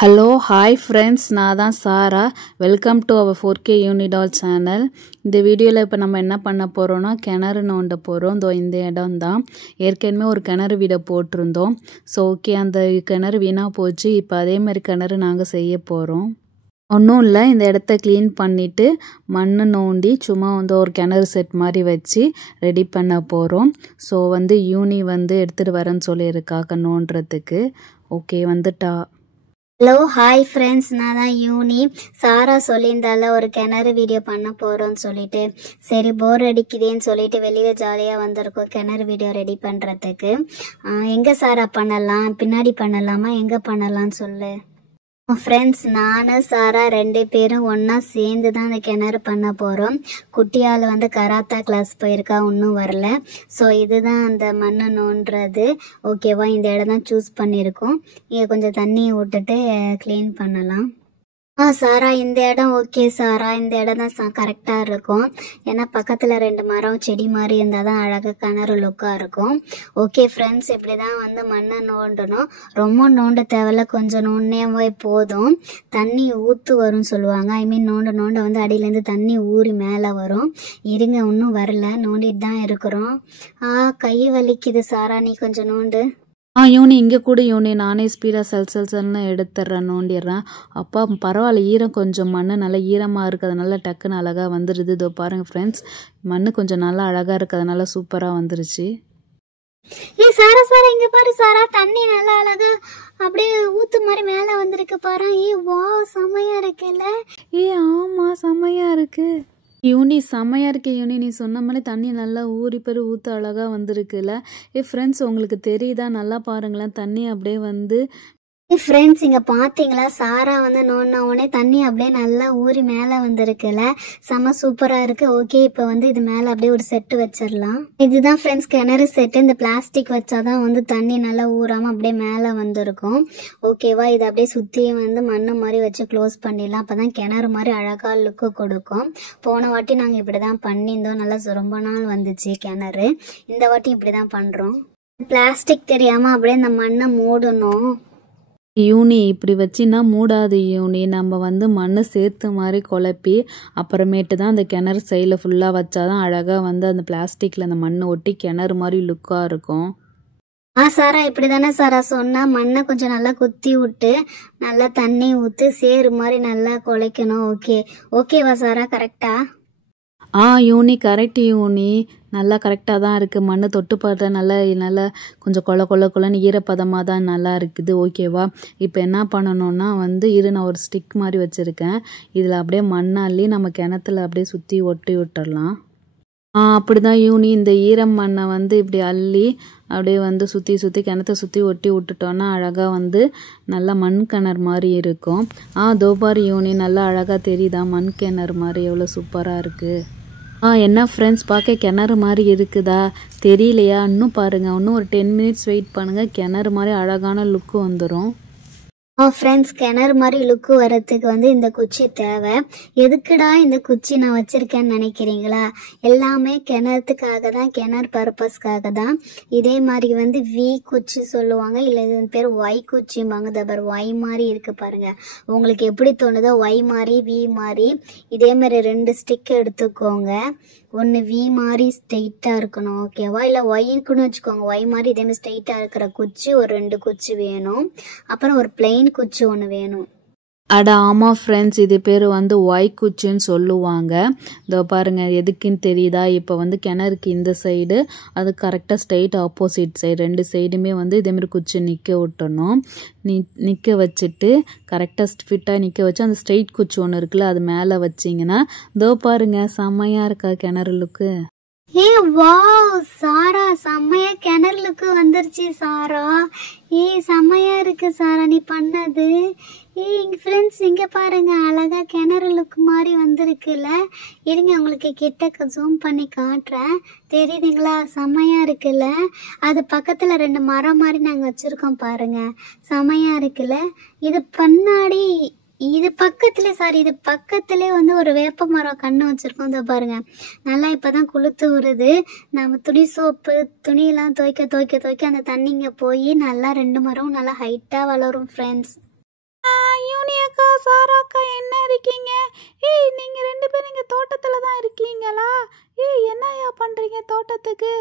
Hello hi friends, நான் தான் Sarah. Welcome to our 4K யூனிடால் சேனல். இந்த வீடியோவில் இப்போ நம்ம என்ன பண்ண போகிறோன்னா கிணறு நோண்ட போகிறோம். இந்த இடம் தான் ஏற்கனவே ஒரு கிணறு வீடை போட்டிருந்தோம். ஸோ ஓகே, அந்த கிணறு வீணாக போச்சு. இப்போ அதே மாதிரி கிணறு நாங்கள் செய்ய போகிறோம். ஒன்றும் இல்லை, இந்த இடத்த க்ளீன் பண்ணிவிட்டு மண் நோண்டி சும்மா ஒரு கிணறு செட் மாதிரி வச்சு ரெடி பண்ண போகிறோம். ஸோ யூனி எடுத்துகிட்டு வரேன்னு சொல்லியிருக்காங்க நோண்டுறதுக்கு. ஓகே, வந்துட்டா. ஹலோ ஹாய் ஃப்ரெண்ட்ஸ், நான் தான் யூனி. சாரா சொல்லியிருந்தால ஒரு கிணறு வீடியோ பண்ண போகிறோன்னு சொல்லிட்டு, சரி போர் அடிக்குதேன்னு சொல்லிட்டு வெளியில் ஜாலியாக வந்திருக்கோம் கிணறு வீடியோ ரெடி பண்ணுறதுக்கு. எங்கே சாரா பண்ணலாம், பின்னாடி பண்ணலாமா, எங்கே பண்ணலான்னு சொல்லு. ஃப்ரெண்ட்ஸ், நான் சாரா 2 பேரும் ஒன்றா சேர்ந்து தான் அந்த கிணறு பண்ண போகிறோம். குட்டியால் கராத்தா கிளாஸ் போயிருக்கா, இன்னும் வரல. ஸோ இதுதான் அந்த மண்ணை நோண்டுறது. ஓகேவா, இந்த இடம் தான் சூஸ் பண்ணியிருக்கோம். இங்கே கொஞ்சம் தண்ணியை விட்டுட்டு க்ளீன் பண்ணலாம். சாரா, இந்த இடம் ஓகே சாரா, இந்த இடம் தான் கரெக்டாக இருக்கும். ஏன்னா பக்கத்தில் 2 மரம் செடி மாதிரி இருந்தால் தான் அழகாக கிணறு லுக்காக இருக்கும். ஓகே ஃப்ரெண்ட்ஸ், இப்படி தான் மண்ணை நோண்டணும். ரொம்ப நோண்ட தேவையில்ல, கொஞ்சம் நோண்டே போதும். தண்ணி ஊற்று வரும்னு சொல்லுவாங்க. நோண்ட நோண்ட அடியிலேருந்து தண்ணி ஊறி மேலே வரும். இருங்க, இன்னும் வரல, நோண்டிட்டு தான் இருக்கிறோம். கை வலிக்குது சாரா, நீ கொஞ்சம் நோண்டு. யூனி இங்கே கூட யூனி, நானே ஸ்பீடாக செல்னு எடுத்துடுறேன், நோண்டிடுறேன். அப்பா பரவாயில்ல, ஈரம் கொஞ்சம் மண் நல்லா ஈரமாக இருக்கிறதுனால டக்குன்னு அழகாக வந்துடுது. இதோ பாருங்கள் ஃப்ரெண்ட்ஸ், மண் கொஞ்சம் நல்லா அழகாக இருக்கிறதுனால சூப்பராக வந்துருச்சு. சாரா சாரா, இங்கே பாரு சாரா, தண்ணி நல்லா அழகா அப்படியே ஊத்து மாதிரி மேலே வந்திருக்கு பாரு. வா, செம்மையா இருக்குல்ல. ஆமாம், செம்மையாக இருக்கு யூனி, செம்மையாக இருக்கு யூனி. நீ சொன்ன மாதிரி தண்ணி நல்லா ஊறி பெரு ஊற்று அழகாக வந்திருக்குல்ல. ஃப்ரெண்ட்ஸ், உங்களுக்கு தெரியுதா, நல்லா பாருங்களேன், தண்ணி அப்படியே ஃப்ரெண்ட்ஸ், இங்கே பார்த்தீங்களா, சாரா நோண்டின உடனே தண்ணி அப்படியே நல்லா ஊறி மேலே வந்திருக்குல்ல. செம்ம சூப்பராக இருக்குது. ஓகே, இப்போ இது மேலே அப்படியே ஒரு செட்டு வச்சிடலாம். இதுதான் ஃப்ரெண்ட்ஸ் கிணறு செட்டு. இந்த பிளாஸ்டிக் வச்சாதான் தண்ணி நல்லா ஊறாமல் அப்படியே மேலே வந்திருக்கும். ஓகேவா, இது அப்படியே சுற்றி மண்ணு மாதிரி வச்சு க்ளோஸ் பண்ணிடலாம். அப்போ தான் கிணறு மாதிரி அழகாக லுக்கு கொடுக்கும். போன வாட்டி நாங்கள் இப்படி தான் பண்ணியிருந்தோம், நல்லா ரொம்ப நாள் வந்துச்சு கிணறு. இந்த வாட்டி இப்படி தான் பண்ணுறோம். பிளாஸ்டிக் தெரியாமல் அப்படியே இந்த மண்ணை மூடணும். யூனி இப்படி வச்சின்னா மூடாது யூனி. நம்ம மண் சேர்த்து மாதிரி குழப்பி அப்புறமேட்டு தான் அந்த கிணறு சைடில் ஃபுல்லாக வச்சாதான் அழகாக அந்த பிளாஸ்டிக்கில் அந்த மண் ஒட்டி கிணறு மாதிரி லுக்காக இருக்கும். சாரா, இப்படி தானே சாரா சொன்னா, மண்ணை கொஞ்சம் நல்லா குத்தி விட்டு நல்லா தண்ணி ஊற்றி சேரு மாதிரி நல்லா குழைக்கணும். ஓகேவா சாரா, கரெக்டா? யூனி கரெக்ட் யூனி, நல்லா கரெக்டாக தான் இருக்குது. மண் தொட்டு பார்த்தா நல்லா கொஞ்சம் கொலன்னு ஈரப்பதமாக தான் நல்லா இருக்குது. ஓகேவா, இப்போ என்ன பண்ணணும்னா நான் ஒரு ஸ்டிக் மாதிரி வச்சுருக்கேன். இதில் அப்படியே மண்ணாள்ளி நம்ம கிணத்துல அப்படியே சுற்றி ஒட்டி விட்டுடலாம். அப்படி தான் யூனி, இந்த ஈரம் மண்ணை இப்படி அள்ளி அப்படியே சுற்றி கிணத்தை சுற்றி ஒட்டி விட்டுட்டோன்னா அழகாக நல்லா மண் கிணறு மாதிரி இருக்கும். தோபார் யூனி, நல்லா அழகாக தெரியுதா மண் கிணறு மாதிரி, எவ்வளோ சூப்பராக இருக்குது. என்ன ஃப்ரெண்ட்ஸ், பார்க்க கிணறு மாதிரி இருக்குதா, தெரியலையா? இன்னும் பாருங்கள், இன்னும் ஒரு 10 மினிட்ஸ் வெயிட் பண்ணுங்கள், கிணறு மாதிரி அழகான லுக்கு வந்துடும். ஃப்ரெண்ட்ஸ், கிணறு மாதிரி லுக்கு வரத்துக்கு இந்த குச்சி தேவை. எதுக்குடா இந்த குச்சி நான் வச்சிருக்கேன்னு நினைக்கிறீங்களா? எல்லாமே கிணத்துக்காக தான், கிணறு பர்பஸ்க்காக தான். இதே மாதிரி வி குச்சி சொல்லுவாங்க, இல்லை இது பேர் ஒய் குச்சிம்பாங்க. தபர் ஒய் மாதிரி இருக்கு பாருங்க. உங்களுக்கு எப்படி தோணுதோ, ஒய் மாதிரி வி மாதிரி இதே மாதிரி 2 ஸ்டிக் எடுத்துக்கோங்க. ஒன்று வி மாதிரி ஸ்ட்ரெயிட்டாக இருக்கணும், ஓகேவா? இல்லை ஒய்க்குன்னு வச்சுக்கோங்க. ஒய் மாதிரி இதே மாதிரி ஸ்ட்ரெயிட்டாக இருக்கிற குச்சி ஒரு 2 குச்சி வேணும். அப்புறம் ஒரு பிளெயின் குச்சி ஒன்று வேணும். ஆமாம் ஃப்ரெண்ட்ஸ், இது பேர் ஒய் குச்சின்னு சொல்லுவாங்க. இதோ பாருங்கள், எதுக்குன்னு தெரியுதா? இப்போ கிணறுக்கு இந்த சைடு, அது கரெக்டாக ஸ்ட்ரெயிட் ஆப்போசிட் சைடு 2 சைடுமே இதேமாரி குச்சி நிற்க விட்டணும். நிற்க வச்சுட்டு கரெக்டாக ஃபிட்டாக நிற்க வச்சு அந்த ஸ்ட்ரெயிட் குச்சி ஒன்று இருக்குல்ல, அது மேலே வச்சிங்கன்னா இதோ பாருங்கள், செம்மையாக இருக்கா கிணறுலுக்கு. வாவ் சாரா, செம்மையா கிணறுலுக்கு வந்துருச்சு சாரா. செம்மையா இருக்கு சாரா நீ பண்ணது. ஃப்ரெண்ட்ஸ், இங்க பாருங்க, அழகா கிணறு லுக்கு மாதிரி வந்திருக்குல்ல. இருங்க, உங்களுக்கு கிட்டக்க ஜூம் பண்ணி காட்டுறேன். தெரியுதுங்களா? செம்மையா இருக்குல்ல. அது பக்கத்துல 2 மரம் மாதிரி நாங்க வச்சிருக்கோம் பாருங்க, செம்மையா இருக்குல்ல. இது பண்ணாடி இது பக்கத்திலே ஒரு வேப்ப மரம் கண்ணு வச்சிருக்கோம். இதோ பாருங்க, நல்லா இப்பதான் குளுத்து வருது. நம்ம துணி சோப்பு துணியெல்லாம் துவைக்க அந்த தண்ணிங்க போய் நல்லா 2 மரம் நல்லா ஹைட்டா வளரும் ஃப்ரெண்ட்ஸ். சாராக்கா என்ன இருக்கீங்க? ஏய் நீங்கள் 2 பேரும் இங்கே தோட்டத்தில் தான் இருக்கீங்களா? ஏய் என்னையா பண்ணுறீங்க தோட்டத்துக்கு?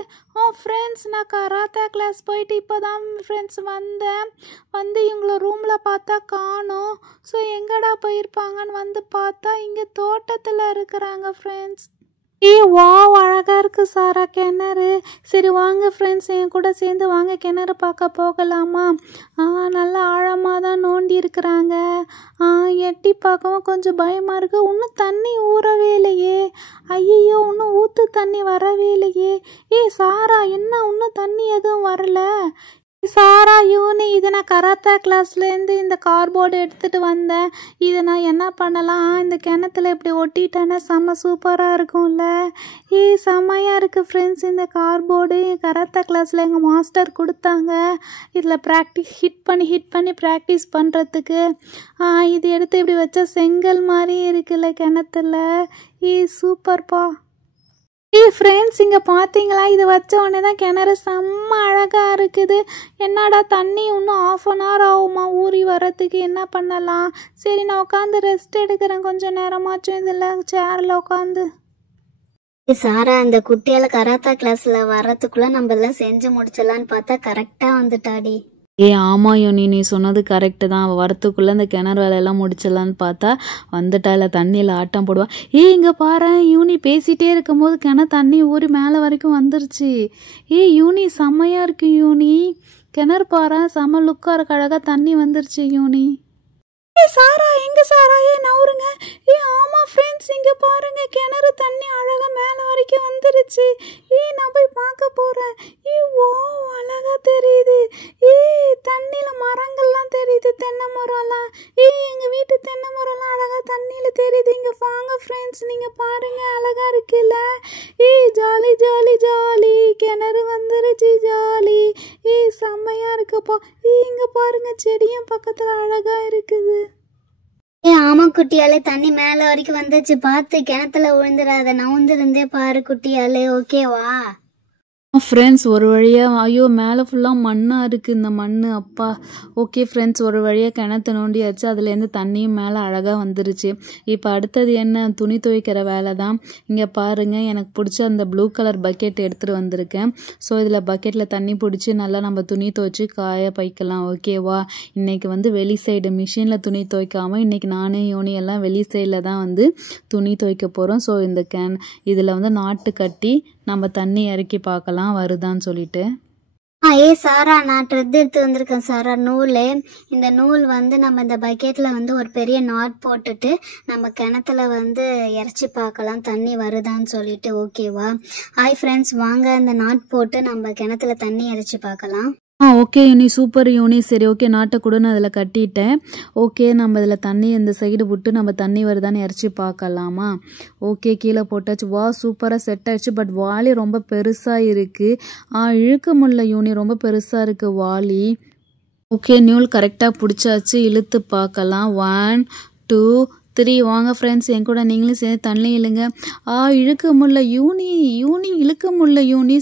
ஃப்ரெண்ட்ஸ் நான் கராத்தே கிளாஸ் போயிட்டு இப்போ தான் ஃப்ரெண்ட்ஸ் வந்தேன். வந்து இவங்கள ரூமில் பார்த்தா காணோம். ஸோ எங்கடா போயிருப்பாங்கன்னு வந்து பார்த்தா இங்கே தோட்டத்தில் இருக்கிறாங்க ஃப்ரெண்ட்ஸ். வாவ் அழகா இருக்கு சாரா கிணறு. சரி வாங்க ஃப்ரெண்ட்ஸ் என் கூட சேர்ந்து வாங்க கிணறு பார்க்க போகலாமா? நல்லா ஆழமாக தான் நோண்டி இருக்கிறாங்க. எட்டி பார்க்கவும் கொஞ்சம் பயமாக இருக்கு. இன்னும் தண்ணி ஊறவே இல்லையே. ஐயோ இன்னும் ஊற்று தண்ணி வரவே இல்லையே. சாரா என்ன இன்னும் தண்ணி எதுவும் வரல? சாரா யூனி இது நான் கராத்தே கிளாஸ்லேருந்து இந்த கார்போர்டு எடுத்துகிட்டு வந்தேன். இதை நான் என்ன பண்ணலாம்? இந்த கிணத்துல இப்படி ஒட்டிட்டேன்னா செம்ம சூப்பராக இருக்கும்ல. செம்மையாக இருக்குது ஃப்ரெண்ட்ஸ். இந்த கார்போர்டு கராத்தே கிளாஸில் எங்கள் மாஸ்டர் கொடுத்தாங்க. இதில் ஹிட் பண்ணி ப்ராக்டிஸ் பண்ணுறதுக்கு. இது எடுத்து இப்படி வச்சா செங்கல் மாதிரி இருக்குல்ல கிணத்துல. சூப்பர்ப்பா. ஃப்ரெண்ட்ஸ் இங்கே பார்த்தீங்களா? இதை வச்ச உடனே தான் கிணறு செம்ம அழகாக இருக்குது. என்னடா தண்ணி இன்னும் 1/2 hour ஆகுமா ஊறி வரத்துக்கு? என்ன பண்ணலாம்? சரி நான் உட்காந்து ரெஸ்ட் எடுக்கிறேன் கொஞ்சம் நேரமாச்சும் இதில் சேரில் உட்காந்து. சாரா இந்த குட்டியால கராத்தா கிளாஸ்ல வர்றதுக்குள்ள நம்ம எல்லாம் செஞ்சு முடிச்சிடலான்னு பார்த்தா கரெக்டா வந்துட்டாடி. ஆமாம் யோனி நீ சொன்னது கரெக்டு தான். அவள் வரத்துக்குள்ளே இந்த கிணறு வேலையெல்லாம் முடிச்சிடலான்னு பார்த்தா வந்துட்டா. இல்லை தண்ணியில் ஆட்டம் போடுவா. இங்கே பாரு யூனி பேசிகிட்டே இருக்கும்போது கிணறு தண்ணி ஊறி மேலே வரைக்கும் வந்துருச்சு. யூனி செம்மையாக இருக்கு யூனி. கிணறு பாரு செம்ம லுக்காக இருக்கு. அழகாக தண்ணி வந்துருச்சு யூனி. சாரா எங்க சாரா? நவுருங்க. ஆமா ஃப்ரெண்ட்ஸ் இங்க பாருங்க கிணறு தண்ணி அழகா மேல வரைக்கும் வந்துருச்சு. நான் போய் பார்க்க போறேன். வா அழகா தெரியுது. தண்ணியில மரங்கள்லாம் தெரியுது. தென்னை மரம்லாம். எங்க வீட்டு தென்னை மரம்லாம் அழகா தண்ணியில தெரியுது. இங்க வாங்க ஃப்ரெண்ட்ஸ் நீங்க பாருங்க அழகா இருக்குல்ல. ஜாலி ஜாலி ஜாலி கிணறு வந்துருச்சு ஜாலி. செம்மையா இருக்குப்பா. இங்க பாருங்க செடியும் பக்கத்துல அழகா இருக்குது. ஆமா குட்டியாலே தண்ணி மேல வரைக்கும் வந்துச்சு. பார்த்து கிணத்துல விழுந்துடாத. நவுந்திருந்தே பாரு குட்டியாலே. ஓகேவா ஃப்ரெண்ட்ஸ்? ஒரு வழியாக ஐயோ மேலே ஃபுல்லாக மண்ணாக இருக்குது இந்த மண். அப்பா ஓகே ஃப்ரெண்ட்ஸ் ஒரு வழியாக கிணத்து நோண்டியாச்சு. அதுலேருந்து தண்ணியும் மேலே அழகாக வந்துருச்சு. இப்போ அடுத்தது என்ன? துணி துவைக்கிற வேலை தான். இங்கே பாருங்கள் எனக்கு பிடிச்ச அந்த ப்ளூ கலர் பக்கெட் எடுத்துகிட்டு வந்திருக்கேன். ஸோ இதில் பக்கெட்டில் தண்ணி பிடிச்சி நல்லா நம்ம துணி துவைச்சி காய பைக்கலாம். ஓகேவா? இன்றைக்கி வந்து வெளி சைடு மிஷினில் துணி துவைக்காமல் இன்றைக்கி நானே யோனி எல்லாம் வெளி சைடில் தான் வந்து துணி துவைக்க போகிறோம். ஸோ இந்த இதில் வந்து நாட்டு கட்டி நம்ம தண்ணி இறக்கி பார்க்கலாம் வருதான்னு சொல்லிட்டு. சாரா நான் ட்ரெட் எடுத்து வந்திருக்கேன் சாரா. நூல். இந்த நூல் வந்து நம்ம இந்த பக்கெட்ல வந்து ஒரு பெரிய நாட் போட்டுட்டு நம்ம கிணத்துல வந்து இறச்சி பார்க்கலாம் தண்ணி வருதான்னு சொல்லிட்டு. ஓகேவா? ஹாய் ஃப்ரெண்ட்ஸ் வாங்க இந்த நாட் போட்டு நம்ம கிணத்துல தண்ணி இறச்சி பார்க்கலாம். ஓகே யூனி சூப்பர் யூனி. சரி ஓகே நாட்டை கூட நான் அதில் கட்டிட்டேன். ஓகே நம்ம இதில் தண்ணி இந்த சைடு விட்டு நம்ம தண்ணி வருதான்னு இறச்சி பார்க்கலாமா? ஓகே கீழே போட்டாச்சு. வா சூப்பராக செட் ஆயிடுச்சு. பட் வாளி ரொம்ப பெருசாக இருக்குது. இழுக்க முடியல யூனி. ரொம்ப பெருசாக இருக்குது வாளி. ஓகே நியூல் கரெக்டாக பிடிச்சாச்சு. இழுத்து பார்க்கலாம். 1 2 3 வாங்க ஃப்ரெண்ட்ஸ் என் கூட நீங்களும் சேர்ந்து தண்ணி இழுங்க. இழுக்க முடியல யூனி. இழுக்க முடியல யூனி.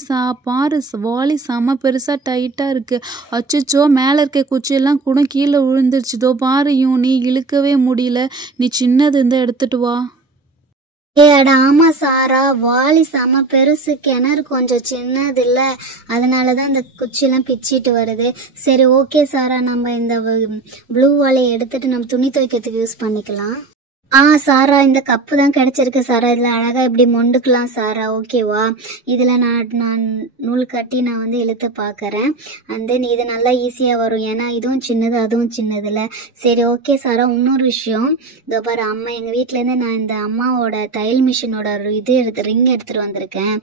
பாரு வாளி செம்ம பெருசாக டைட்டாக இருக்குது. அச்சோ மேலே இருக்க குச்சியெல்லாம் கூட கீழே விழுந்துருச்சுதோ பாரு யூனி. இழுக்கவே முடியல. நீ சின்னது இருந்தால் எடுத்துட்டு வா. ஆமா சாரா வாளி செம பெருசு. கிணறு கொஞ்சம் சின்னது இல்ல. அதனாலதான் இந்த குச்சியெல்லாம் பிச்சிட்டு வருது. சரி ஓகே சாரா நம்ம இந்த ப்ளூ வாளியை எடுத்துட்டு நம்ம துணி துவைக்கிறதுக்கு யூஸ் பண்ணிக்கலாம். சாரா இந்த கப்பு தான் கிடைச்சிருக்கு சாரா. இதுல அழகா இப்படி மொண்டுக்கலாம் சாரா. ஓகேவா? இதுல நான் நூல் கட்டி நான் வந்து இழுத்து பாக்குறேன். அண்ட் தென் இது நல்லா ஈஸியா வரும். ஏன்னா இதுவும் சின்னது அதுவும் சின்னது இல்ல. சரி ஓகே சாரா. இன்னொரு விஷயம் இதோ பாரு அம்மா எங்க வீட்டுல இருந்து நான் இந்த அம்மாவோட தையல் மிஷினோட ரிங் எடுத்துட்டு வந்திருக்கேன்.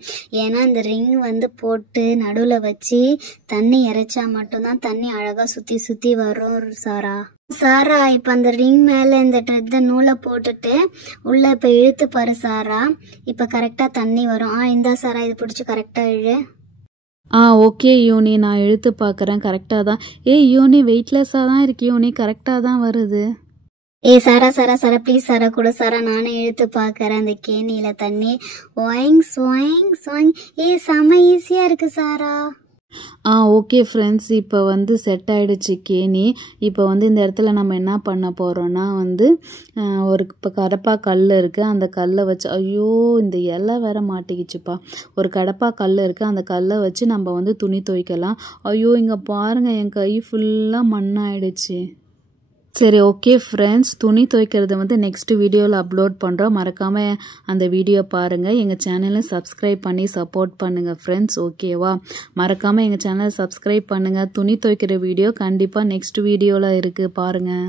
ஏன்னா இந்த ரிங் வந்து போட்டு நடுவுல வச்சு தண்ணி இறைச்சா மட்டும்தான் தண்ணி அழகா சுத்தி சுத்தி வரும் சாரா. சாரா இப்ப அந்த ரிங் மேல இந்த த்ரெட் நூலை போட்டுட்டு உள்ள இப்ப இழுத்து பாரு சாரா. இப்ப கரெக்டா தண்ணி வரும். இந்தா சாரா இது பிடிச்சி கரெக்டா இழு. ஓகே யூனி நான் இழுத்து பார்க்குறேன். கரெக்டாக தான். யூனி வெயிட்லெஸ்ஸாக தான் இருக்கு யூனி. கரெக்டாக தான் வருது. சாரா சாரா சாரா ப்ளீஸ் சாரா கூட சாரா நானே இழுத்து பாக்குறேன் அந்த கேணியில தண்ணி. செம ஈஸியா இருக்கு சாரா. ஓகே ஃப்ரெண்ட்ஸ், இப்போ வந்து செட் ஆயிடுச்சு கேணி. இப்போ வந்து இந்த இடத்துல நம்ம என்ன பண்ண போகிறோன்னா வந்து ஒரு இப்போ கடப்பா கல் இருக்குது. அந்த கல்லை வச்சு ஐயோ இந்த இலை வேற மாட்டிக்கிச்சுப்பா. ஒரு கடப்பா கல் இருக்குது. அந்த கல்லை வச்சு நம்ம வந்து துணி துவைக்கலாம். ஐயோ இங்கே பாருங்கள், என் கை ஃபுல்லாக மண்ணாயிடுச்சு. சரி ஓகே ஃப்ரெண்ட்ஸ், துணி துவைக்கிறது வந்து நெக்ஸ்ட் வீடியோவில் அப்லோட் பண்ணுறோம். மறக்காமல் அந்த வீடியோ பாருங்கள். எங்கள் சேனலை சப்ஸ்கிரைப் பண்ணி சப்போர்ட் பண்ணுங்கள் ஃப்ரெண்ட்ஸ். ஓகேவா? மறக்காமல் எங்கள் சேனலை சப்ஸ்கிரைப் பண்ணுங்கள். துணி துவைக்கிற வீடியோ கண்டிப்பாக நெக்ஸ்ட் வீடியோவில் இருக்குது பாருங்கள்.